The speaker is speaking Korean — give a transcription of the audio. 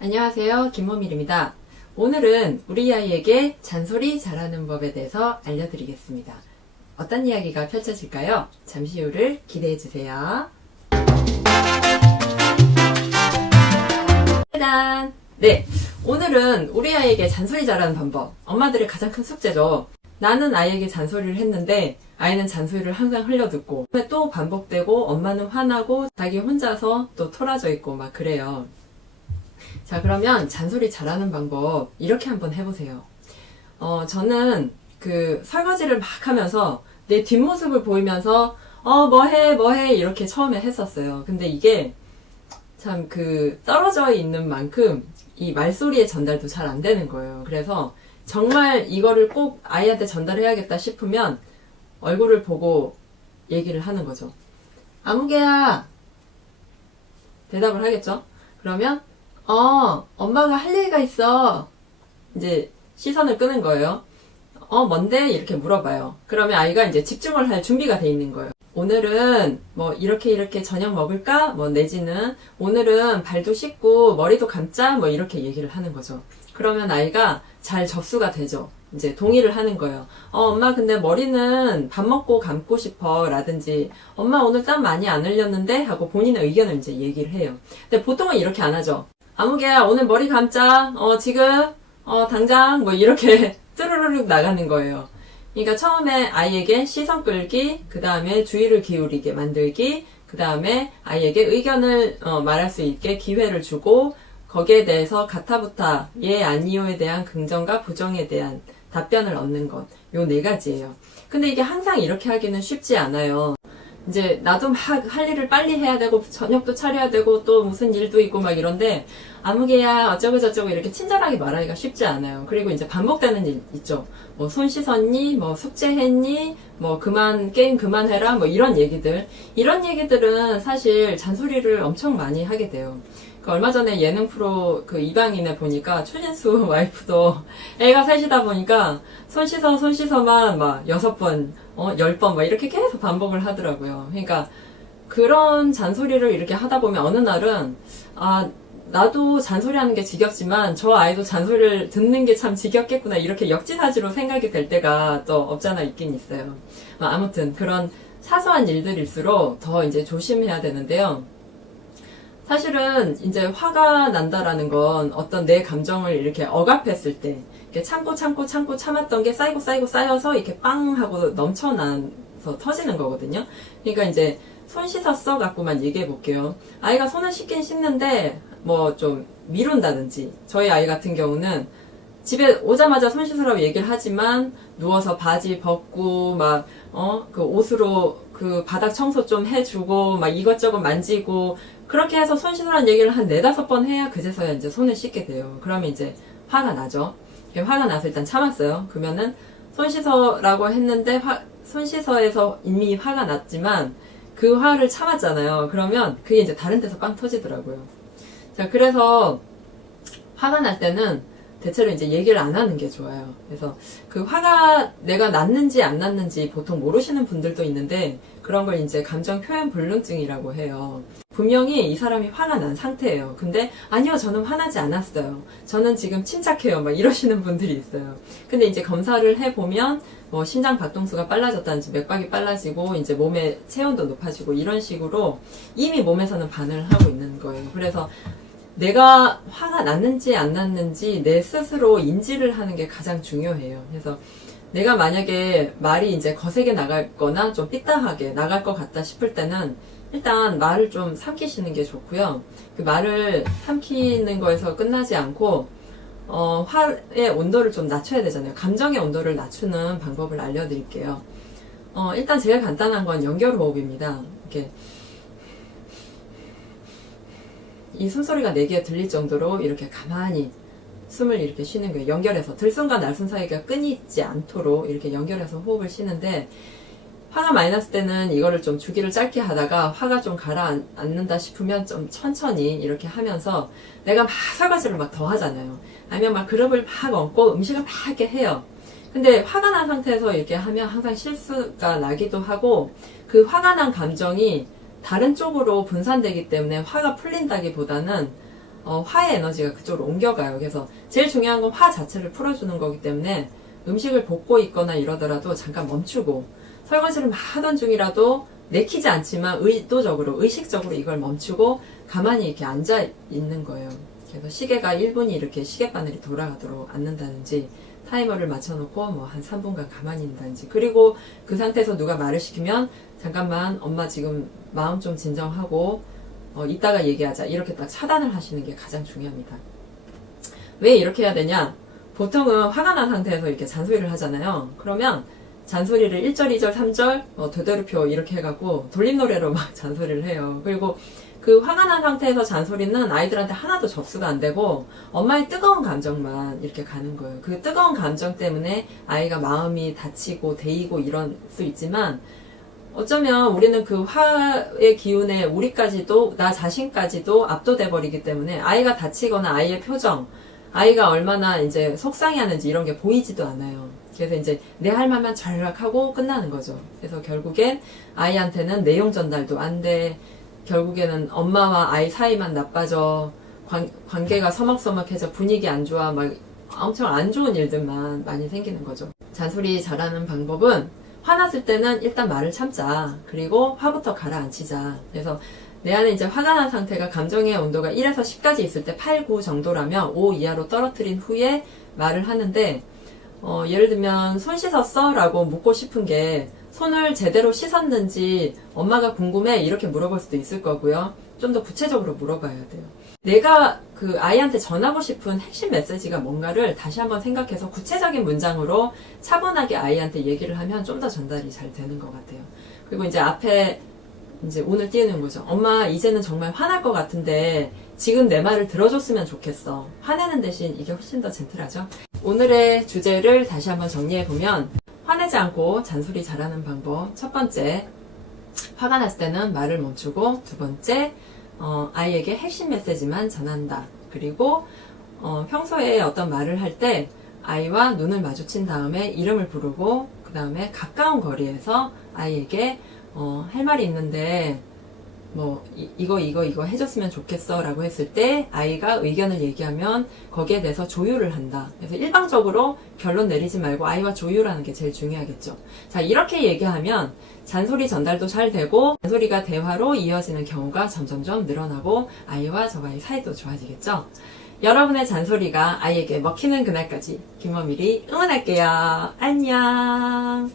안녕하세요, 김모밀입니다. 오늘은 우리 아이에게 잔소리 잘하는 법에 대해서 알려드리겠습니다. 어떤 이야기가 펼쳐질까요? 잠시 후를 기대해주세요. 짜잔! 네, 오늘은 우리 아이에게 잔소리 잘하는 방법. 엄마들의 가장 큰 숙제죠. 나는 아이에게 잔소리를 했는데 아이는 잔소리를 항상 흘려듣고 또 반복되고 엄마는 화나고 자기 혼자서 또 토라져 있고 막 그래요. 자, 그러면 잔소리 잘하는 방법 이렇게 한번 해보세요. 저는 그 설거지를 막 하면서 내 뒷모습을 보이면서 뭐해 이렇게 처음에 했었어요. 근데 이게 참 그 떨어져 있는 만큼 이 말소리의 전달도 잘 안 되는 거예요. 그래서 정말 이거를 꼭 아이한테 전달해야겠다 싶으면 얼굴을 보고 얘기를 하는 거죠. 아무개야, 대답을 하겠죠? 그러면 엄마가 할 얘기가 있어. 이제 시선을 끄는 거예요. 뭔데? 이렇게 물어봐요. 그러면 아이가 이제 집중을 할 준비가 돼 있는 거예요. 오늘은 뭐 이렇게 저녁 먹을까? 뭐 내지는 오늘은 발도 씻고 머리도 감자? 뭐 이렇게 얘기를 하는 거죠. 그러면 아이가 잘 접수가 되죠. 이제 동의를 하는 거예요. 엄마 근데 머리는 밥 먹고 감고 싶어 라든지 엄마 오늘 땀 많이 안 흘렸는데 하고 본인의 의견을 이제 얘기를 해요. 근데 보통은 이렇게 안 하죠. 아무개야 오늘 머리 감자. 지금 당장 뭐 이렇게 뚜루루룩 나가는 거예요. 그러니까 처음에 아이에게 시선 끌기, 그 다음에 주의를 기울이게 만들기, 그 다음에 아이에게 의견을 말할 수 있게 기회를 주고 거기에 대해서 가타부타, 예, 아니요에 대한 긍정과 부정에 대한 답변을 얻는 것. 요 네 가지예요. 근데 이게 항상 이렇게 하기는 쉽지 않아요. 이제 나도 막 할 일을 빨리 해야 되고 저녁도 차려야 되고 또 무슨 일도 있고 막 이런데 아무개야 어쩌고 저쩌고 이렇게 친절하게 말하기가 쉽지 않아요. 그리고 이제 반복되는 일 있죠. 뭐 손 씻었니? 뭐 숙제했니? 뭐 게임 그만해라? 뭐 이런 얘기들은 사실 잔소리를 엄청 많이 하게 돼요. 얼마 전에 예능 프로 그 이방인에 보니까 추진수 와이프도 애가 셋이다 보니까 손 씻어만 막 6번, 10번 막 이렇게 계속 반복을 하더라고요. 그러니까 그런 잔소리를 이렇게 하다 보면 어느 날은 나도 잔소리하는 게 지겹지만 저 아이도 잔소리를 듣는 게 참 지겹겠구나 이렇게 역지사지로 생각이 될 때가 또 없잖아 있긴 있어요. 아무튼 그런 사소한 일들일수록 더 이제 조심해야 되는데요. 사실은 이제 화가 난다라는 건 어떤 내 감정을 이렇게 억압했을 때 이렇게 참고 참았던 게 쌓여서 이렇게 빵 하고 넘쳐나서 터지는 거거든요. 그러니까 이제 손 씻었어 갖고만 얘기해 볼게요. 아이가 손을 씻긴 씻는데 뭐 좀 미룬다든지 저희 아이 같은 경우는 집에 오자마자 손 씻으라고 얘기를 하지만 누워서 바지 벗고 막 그 옷으로 그 바닥 청소 좀 해주고 막 이것저것 만지고 그렇게 해서 손 씻으라는 얘기를 한 4-5번 해야 그제서야 이제 손을 씻게 돼요. 그러면 이제 화가 나죠. 화가 나서 일단 참았어요. 그러면은 손 씻어라고 했는데 손 씻어에서 이미 화가 났지만 그 화를 참았잖아요. 그러면 그게 이제 다른 데서 빵 터지더라고요. 자, 그래서 화가 날 때는 대체로 이제 얘기를 안 하는 게 좋아요. 그래서 그 화가 내가 났는지 안 났는지 보통 모르시는 분들도 있는데 그런 걸 이제 감정 표현 불능증이라고 해요. 분명히 이 사람이 화가 난 상태예요. 근데 아니요, 저는 화나지 않았어요. 저는 지금 침착해요. 막 이러시는 분들이 있어요. 근데 이제 검사를 해보면 뭐 심장 박동수가 빨라졌다든지 맥박이 빨라지고 이제 몸의 체온도 높아지고 이런 식으로 이미 몸에서는 반응을 하고 있는 거예요. 그래서 내가 화가 났는지 안 났는지 내 스스로 인지를 하는 게 가장 중요해요. 그래서 내가 만약에 말이 이제 거세게 나갈거나 좀 삐딱하게 나갈 것 같다 싶을 때는 일단 말을 좀 삼키시는 게 좋고요. 그 말을 삼키는 거에서 끝나지 않고 화의 온도를 좀 낮춰야 되잖아요. 감정의 온도를 낮추는 방법을 알려드릴게요. 일단 제일 간단한 건 연결호흡입니다. 이렇게 이 숨소리가 4개 들릴 정도로 이렇게 가만히 숨을 이렇게 쉬는 거예요. 연결해서 들숨과 날숨 사이가 끊이지 않도록 이렇게 연결해서 호흡을 쉬는데 화가 많이 났을 때는 이거를 좀 주기를 짧게 하다가 화가 좀 가라앉는다 싶으면 좀 천천히 이렇게 하면서 내가 막 설거지를 막 더 하잖아요. 아니면 막 그릇을 막 얹고 음식을 막 이렇게 해요. 근데 화가 난 상태에서 이렇게 하면 항상 실수가 나기도 하고 그 화가 난 감정이 다른 쪽으로 분산되기 때문에 화가 풀린다기보다는 화의 에너지가 그쪽으로 옮겨가요. 그래서 제일 중요한 건 화 자체를 풀어주는 거기 때문에 음식을 볶고 있거나 이러더라도 잠깐 멈추고 설거지를 막 하던 중이라도 내키지 않지만 의도적으로, 의식적으로 이걸 멈추고 가만히 이렇게 앉아 있는 거예요. 그래서 시계가 1분이 이렇게 시계바늘이 돌아가도록 앉는다든지 타이머를 맞춰놓고 뭐 한 3분간 가만히 있는다든지 그리고 그 상태에서 누가 말을 시키면 잠깐만 엄마 지금 마음 좀 진정하고 이따가 얘기하자 이렇게 딱 차단을 하시는 게 가장 중요합니다. 왜 이렇게 해야 되냐? 보통은 화가 난 상태에서 이렇게 잔소리를 하잖아요. 그러면 잔소리를 1절, 2절, 3절 되도록표 이렇게 해갖고 돌림노래로 막 잔소리를 해요. 그리고 그 화가 난 상태에서 잔소리는 아이들한테 하나도 접수가 안 되고 엄마의 뜨거운 감정만 이렇게 가는 거예요. 그 뜨거운 감정 때문에 아이가 마음이 다치고 데이고 이럴 수 있지만 어쩌면 우리는 그 화의 기운에 우리까지도 나 자신까지도 압도돼 버리기 때문에 아이가 다치거나 아이의 표정 아이가 얼마나 이제 속상해하는지 이런 게 보이지도 않아요. 그래서 이제 내 할 말만 전락하고 끝나는 거죠. 그래서 결국엔 아이한테는 내용 전달도 안 돼. 결국에는 엄마와 아이 사이만 나빠져. 관계가 서먹서먹해져. 분위기 안 좋아. 막 엄청 안 좋은 일들만 많이 생기는 거죠. 잔소리 잘하는 방법은 화났을 때는 일단 말을 참자. 그리고 화부터 가라앉히자. 그래서 내 안에 이제 화가 난 상태가 감정의 온도가 1에서 10까지 있을 때 8, 9 정도라면 5 이하로 떨어뜨린 후에 말을 하는데 예를 들면 손 씻었어? 라고 묻고 싶은 게 손을 제대로 씻었는지 엄마가 궁금해 이렇게 물어볼 수도 있을 거고요. 좀 더 구체적으로 물어봐야 돼요. 내가 그 아이한테 전하고 싶은 핵심 메시지가 뭔가를 다시 한번 생각해서 구체적인 문장으로 차분하게 아이한테 얘기를 하면 좀 더 전달이 잘 되는 것 같아요. 그리고 이제 앞에 이제 오늘 띄우는 거죠. 엄마 이제는 정말 화날 것 같은데 지금 내 말을 들어줬으면 좋겠어. 화내는 대신 이게 훨씬 더 젠틀하죠. 오늘의 주제를 다시 한번 정리해보면 화내지 않고 잔소리 잘하는 방법. 첫 번째, 화가 났을 때는 말을 멈추고, 두 번째, 아이에게 핵심 메시지만 전한다. 그리고 평소에 어떤 말을 할 때 아이와 눈을 마주친 다음에 이름을 부르고 그 다음에 가까운 거리에서 아이에게 할 말이 있는데 뭐 이거 해줬으면 좋겠어 라고 했을 때 아이가 의견을 얘기하면 거기에 대해서 조율을 한다. 그래서 일방적으로 결론 내리지 말고 아이와 조율하는 게 제일 중요하겠죠. 자, 이렇게 얘기하면 잔소리 전달도 잘 되고 잔소리가 대화로 이어지는 경우가 점점점 늘어나고 아이와 저와의 사이도 좋아지겠죠. 여러분의 잔소리가 아이에게 먹히는 그날까지 김어밀이 응원할게요. 안녕.